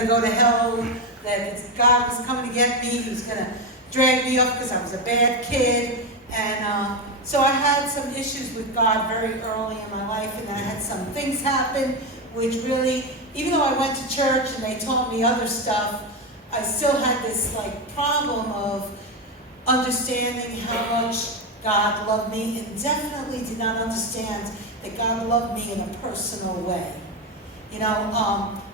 to go to hell, that God was coming to get me, he was going to drag me up because I was a bad kid. And so I had some issues with God very early in my life, and then I had some things happen which really, even though I went to church and they taught me other stuff, I still had this problem of understanding how much God loved me, and definitely did not understand that God loved me in a personal way.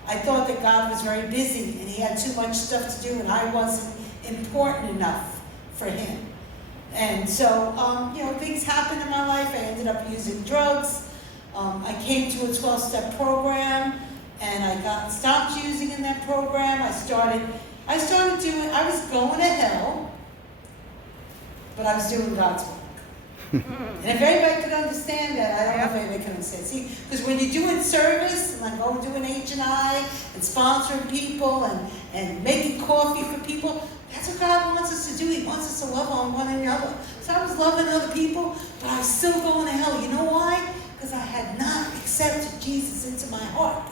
I thought that God was very busy and he had too much stuff to do and I wasn't important enough for him. And so, things happened in my life. I ended up using drugs. I came to a 12-step program and I stopped using in that program. I was going to hell, but I was doing God's work. And if everybody could understand that, I don't know if anybody can understand. See, because when you're doing service, and I'm doing H&I, and sponsoring people, and making coffee for people, that's what God wants us to do. He wants us to love on one another. So I was loving other people, but I was still going to hell. You know why? Because I had not accepted Jesus into my heart.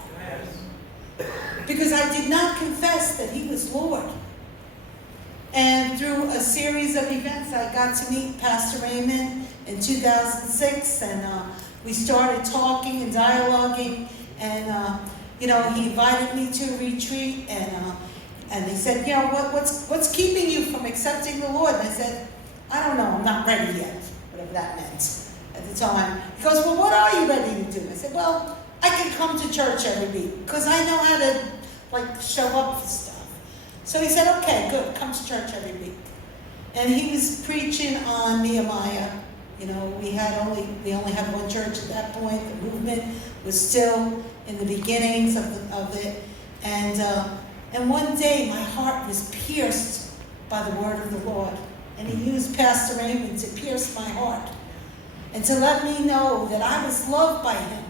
Because I did not confess that he was Lord. And through a series of events, I got to meet Pastor Raymond in 2006, and we started talking and dialoguing, and he invited me to a retreat, and they said, what's keeping you from accepting the Lord? And I said, I don't know, I'm not ready yet, whatever that meant at the time. He goes, well, what are you ready to do? I said, well, I can come to church every week, because I know how to show up for stuff. So he said, okay, good, come to church every week. And he was preaching on Nehemiah. We only had one church at that point. The movement was still in the beginnings of it. And one day my heart was pierced by the word of the Lord. And he used Pastor Raymond to pierce my heart and to let me know that I was loved by him.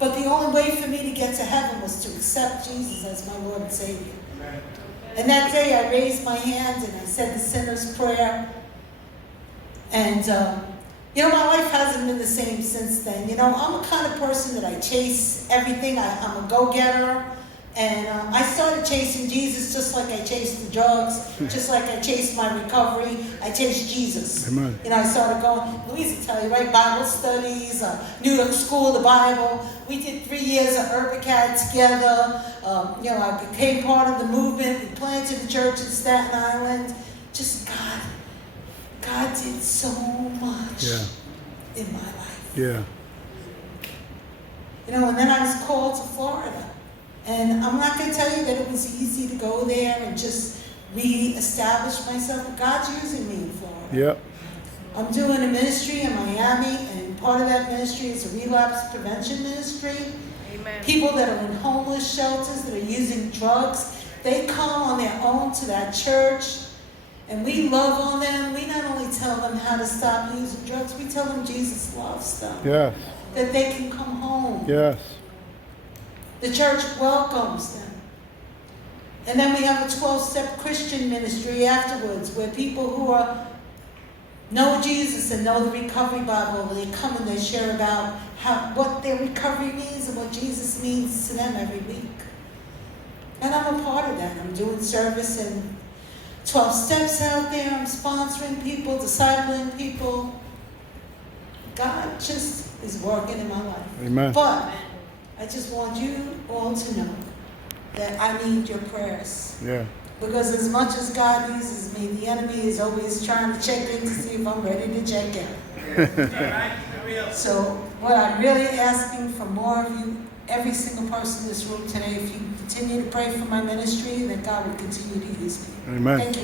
But the only way for me to get to heaven was to accept Jesus as my Lord and Savior. And that day I raised my hand and I said the sinner's prayer. And, my life hasn't been the same since then. I'm a kind of person that I chase everything. I'm a go-getter. And I started chasing Jesus just like I chased the drugs, just like I chased my recovery. I chased Jesus. Amen. I started going, Louise will tell you, right? Bible studies, New York School of the Bible. We did 3 years of UrbanCat together. I became part of the movement. We planted a church in Staten Island. Just God did so much in my life. Yeah. And then I was called to Florida. And I'm not going to tell you that it was easy to go there and just re-establish myself. But God's using me in Florida. Yep. I'm doing a ministry in Miami, and part of that ministry is a relapse prevention ministry. Amen. People that are in homeless shelters, that are using drugs, they come on their own to that church, and we love on them. We not only tell them how to stop using drugs, we tell them Jesus loves them. Yes. That they can come home. Yes. The church welcomes them. And then we have a 12-step Christian ministry afterwards, where people who know Jesus and know the Recovery Bible, they come and they share about what their recovery means and what Jesus means to them every week. And I'm a part of that. I'm doing service in 12 steps out there. I'm sponsoring people, discipling people. God just is working in my life. Amen. But I just want you all to know that I need your prayers. Yeah. Because as much as God uses me, the enemy is always trying to check in to see if I'm ready to check out. So what I'm really asking for more of you, every single person in this room today, if you continue to pray for my ministry, that God will continue to use me. Amen. Thank you.